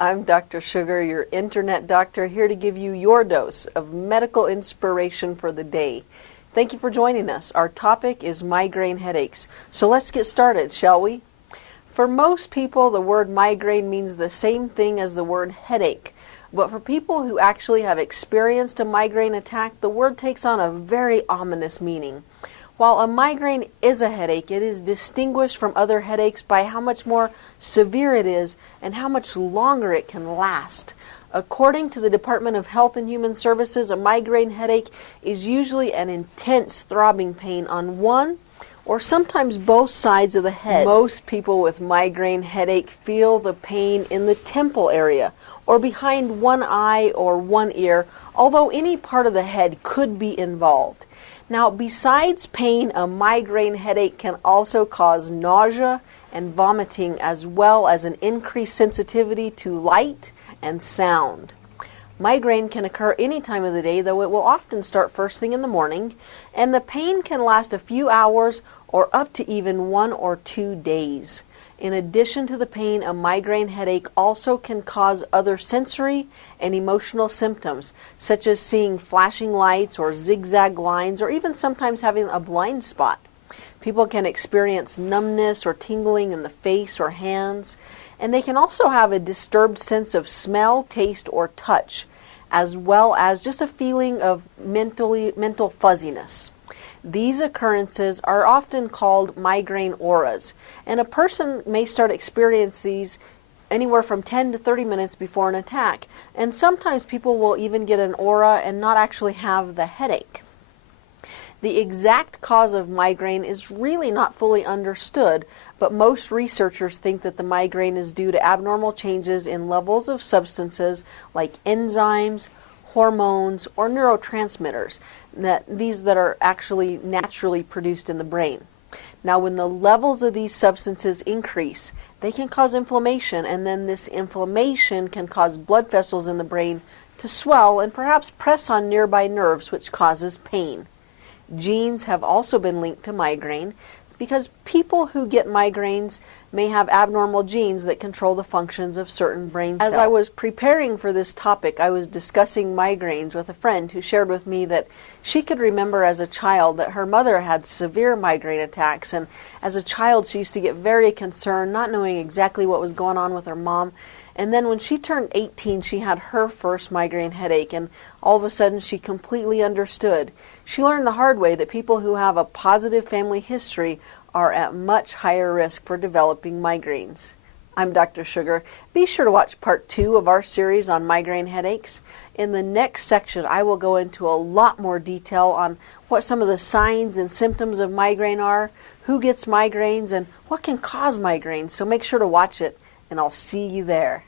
I'm Dr. Sugar, your internet doctor, here to give you your dose of medical inspiration for the day. Thank you for joining us. Our topic is migraine headaches. So let's get started, shall we? For most people, the word migraine means the same thing as the word headache. But for people who actually have experienced a migraine attack, the word takes on a very ominous meaning. While a migraine is a headache, it is distinguished from other headaches by how much more severe it is and how much longer it can last. According to the Department of Health and Human Services, a migraine headache is usually an intense throbbing pain on one or sometimes both sides of the head. Most people with migraine headache feel the pain in the temple area or behind one eye or one ear, although any part of the head could be involved. Now, besides pain, a migraine headache can also cause nausea and vomiting, as well as an increased sensitivity to light and sound. Migraine can occur any time of the day, though it will often start first thing in the morning, and the pain can last a few hours or up to even 1 or 2 days. In addition to the pain, a migraine headache also can cause other sensory and emotional symptoms, such as seeing flashing lights or zigzag lines, or even sometimes having a blind spot. People can experience numbness or tingling in the face or hands, and they can also have a disturbed sense of smell, taste, or touch, as well as just a feeling of mental fuzziness. These occurrences are often called migraine auras, and a person may start experiencing these anywhere from 10 to 30 minutes before an attack, and sometimes people will even get an aura and not actually have the headache. The exact cause of migraine is really not fully understood, but most researchers think that the migraine is due to abnormal changes in levels of substances like enzymes, hormones, or neurotransmitters, these that are actually naturally produced in the brain. Now, when the levels of these substances increase, they can cause inflammation, and then this inflammation can cause blood vessels in the brain to swell and perhaps press on nearby nerves, which causes pain. Genes have also been linked to migraine because people who get migraines may have abnormal genes that control the functions of certain brain cells. As I was preparing for this topic, I was discussing migraines with a friend who shared with me that she could remember as a child that her mother had severe migraine attacks, and as a child she used to get very concerned, not knowing exactly what was going on with her mom. And then when she turned 18, she had her first migraine headache, and all of a sudden she completely understood. She learned the hard way that people who have a positive family history are at much higher risk for developing migraines. I'm Dr. Sugar. Be sure to watch part 2 of our series on migraine headaches. In the next section, I will go into a lot more detail on what some of the signs and symptoms of migraine are, who gets migraines, and what can cause migraines. So make sure to watch it, and I'll see you there.